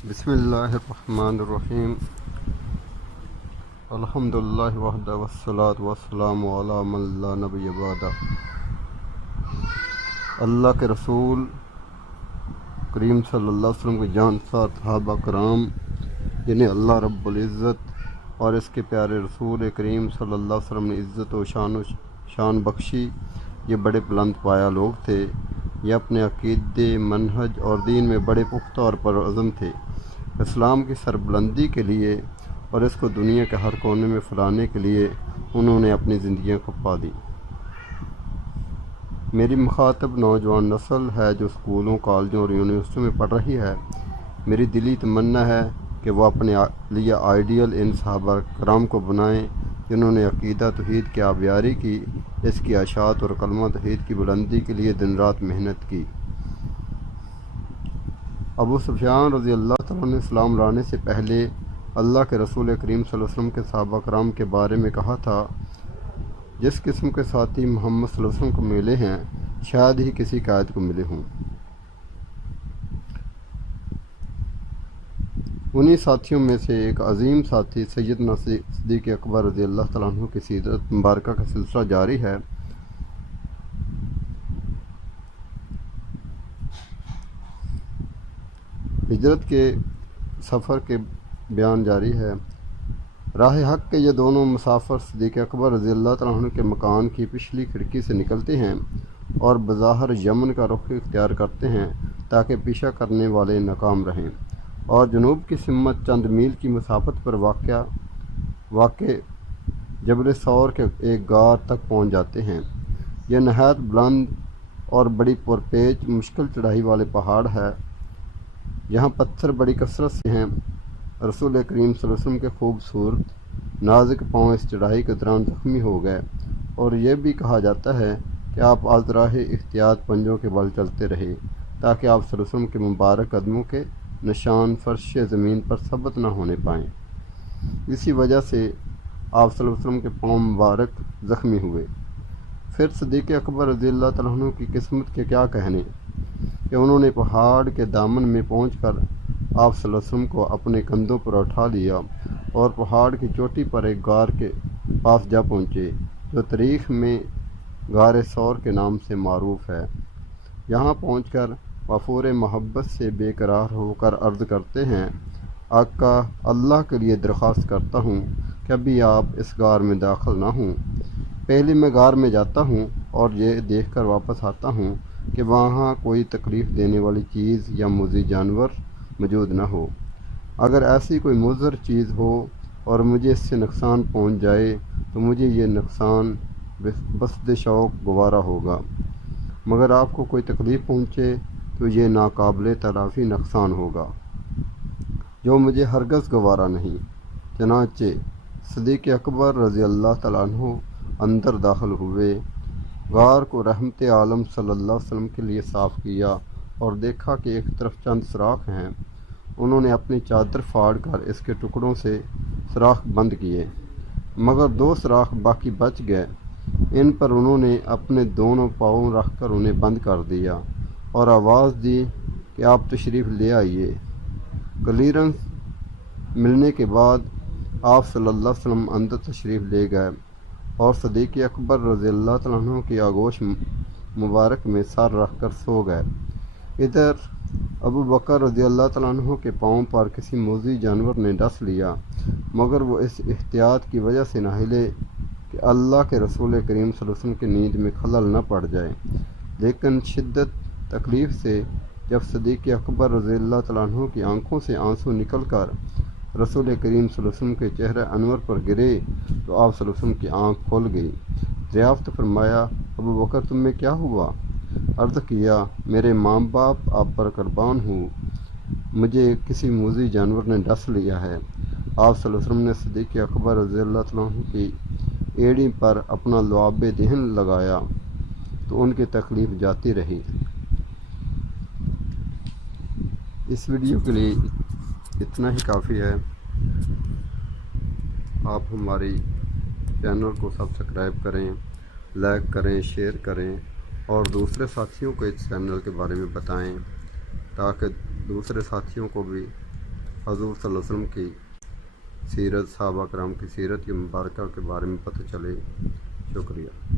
بسم اللہ الرحمن الرحیم الحمدللہ وحدہ والصلاة والسلام علی من لا نبی بعدہ۔ اللہ کے رسول کریم صلی اللہ علیہ وسلم کے جانسار صحابہ کرام جنہیں اللہ رب العزت اور اس کے پیارے رسول کریم صلی اللہ علیہ وسلم نے عزت و شان بخشی، یہ بڑے بلند پایہ لوگ تھے۔ یہ اپنے عقیدے، منہج اور دین میں بڑے پختہ اور پرعزم تھے۔ اسلام کی سربلندی کے لیے اور اس کو دنیا کے ہر کونے میں پھیلانے کے لیے انہوں نے اپنی زندگیاں کھپا دی۔ میری مخاطب نوجوان نسل ہے جو اسکولوں، کالجوں اور یونیورسٹیوں میں پڑھ رہی ہے۔ میری دلی تمنا ہے کہ وہ اپنے لیے آئیڈیل ان صحابہ کرام کو بنائیں جنہوں نے عقیدہ توحید کی آبیاری کی، اس کی اشاعت اور کلمہ توحید کی بلندی کے لیے دن رات محنت کی۔ ابو سفیان رضی اللہ تعالیٰ نے اسلام لانے سے پہلے اللہ کے رسول کریم صلی اللہ علیہ وسلم کے صحابہ کرام کے بارے میں کہا تھا، جس قسم کے ساتھی محمد صلی اللہ علیہ وسلم کو ملے ہیں شاید ہی کسی قائد کو ملے ہوں۔ انہی ساتھیوں میں سے ایک عظیم ساتھی سیدنا صدیق اکبر رضی اللہ تعالیٰ عنہ کی سیرت مبارکہ کا سلسلہ جاری ہے۔ ہجرت کے سفر کے بیان جاری ہے۔ راہ حق کے یہ دونوں مسافر صدیق اکبر رضی اللہ تعالیٰ عنہ کے مکان کی پچھلی کھڑکی سے نکلتے ہیں اور بظاہر یمن کا رخ اختیار کرتے ہیں تاکہ پیچھا کرنے والے ناکام رہیں، اور جنوب کی سمت چند میل کی مسافت پر واقع جبل ثور کے ایک غار تک پہنچ جاتے ہیں۔ یہ نہایت بلند اور بڑی پرپیچ مشکل چڑھائی والے پہاڑ ہے۔ یہاں پتھر بڑی کثرت سے ہیں۔ رسول کریم صلی اللہ علیہ وسلم کے خوبصورت نازک پاؤں اس چڑھائی کے دوران زخمی ہو گئے، اور یہ بھی کہا جاتا ہے کہ آپ ازراہ احتیاط پنجوں کے بل چلتے رہے تاکہ آپ صلی اللہ علیہ وسلم کے مبارک قدموں کے نشان فرش زمین پر ثبت نہ ہونے پائیں۔ اسی وجہ سے آپ صلی اللہ علیہ وسلم کے پاؤں مبارک زخمی ہوئے۔ پھر صدیق اکبر رضی اللہ تعالیٰ عنہ کی قسمت کے کیا کہنے کہ انہوں نے پہاڑ کے دامن میں پہنچ کر آپ صلی اللہ علیہ وسلم کو اپنے کندھوں پر اٹھا لیا اور پہاڑ کی چوٹی پر ایک غار کے پاس جا پہنچے جو تاریخ میں غار ثور کے نام سے معروف ہے۔ یہاں پہنچ کر وفور محبت سے بے قرار ہو کر عرض کرتے ہیں، آقا اللہ کے لیے درخواست کرتا ہوں کہ ابھی آپ اس غار میں داخل نہ ہوں۔ پہلے میں غار میں جاتا ہوں اور یہ دیکھ کر واپس آتا ہوں کہ وہاں کوئی تکلیف دینے والی چیز یا مضر جانور موجود نہ ہو۔ اگر ایسی کوئی مضر چیز ہو اور مجھے اس سے نقصان پہنچ جائے تو مجھے یہ نقصان بسد شوق گوارا ہوگا، مگر آپ کو کوئی تکلیف پہنچے تو یہ ناقابل تلافی نقصان ہوگا جو مجھے ہرگز گوارا نہیں۔ چنانچہ صدیق اکبر رضی اللہ تعالیٰ عنہ اندر داخل ہوئے، غار کو رحمت عالم صلی اللہ علیہ وسلم کے لیے صاف کیا اور دیکھا کہ ایک طرف چند سوراخ ہیں۔ انہوں نے اپنی چادر پھاڑ کر اس کے ٹکڑوں سے سوراخ بند کیے، مگر 2 سوراخ باقی بچ گئے۔ ان پر انہوں نے اپنے دونوں پاؤں رکھ کر انہیں بند کر دیا اور آواز دی کہ آپ تشریف لے آئیے۔ کلیئرنس ملنے کے بعد آپ صلی اللہ علیہ وسلم اندر تشریف لے گئے اور صدیق اکبر رضی اللہ تعالیٰ عنہ کی آغوش مبارک میں سر رکھ کر سو گئے۔ ادھر ابو بکر رضی اللہ تعالیٰ عنہ کے پاؤں پر کسی موذی جانور نے ڈس لیا، مگر وہ اس احتیاط کی وجہ سے نہ ہلے کہ اللہ کے رسول کریم صلی اللہ علیہ وسلم کی نیند میں خلل نہ پڑ جائے۔ لیکن شدت تکلیف سے جب صدیق اکبر رضی اللہ تعالیٰ عنہ کی آنکھوں سے آنسو نکل کر رسول کریم صلی اللہ علیہ وسلم کے چہرہ انور پر گرے تو آپ صلی اللہ علیہ وسلم کی آنکھ کھل گئی۔ دریافت فرمایا، ابو بکر تم میں کیا ہوا؟ عرض کیا، میرے ماں باپ آپ پر قربان ہوں، مجھے کسی موذی جانور نے ڈس لیا ہے۔ آپ صلی اللہ علیہ وسلم نے صدیق اکبر رضی اللہ تعالیٰ عنہ کی ایڑی پر اپنا لعاب دہن لگایا تو ان کی تکلیف جاتی رہی۔ اس ویڈیو کے لیے اتنا ہی کافی ہے۔ آپ ہماری چینل کو سبسکرائب کریں، لائک کریں، شیئر کریں اور دوسرے ساتھیوں کو اس چینل کے بارے میں بتائیں تاکہ دوسرے ساتھیوں کو بھی حضور صلی اللہ علیہ وسلم کی سیرت، صحابہ کرام کی سیرت کی مبارکہ کے بارے میں پتہ چلے۔ شکریہ۔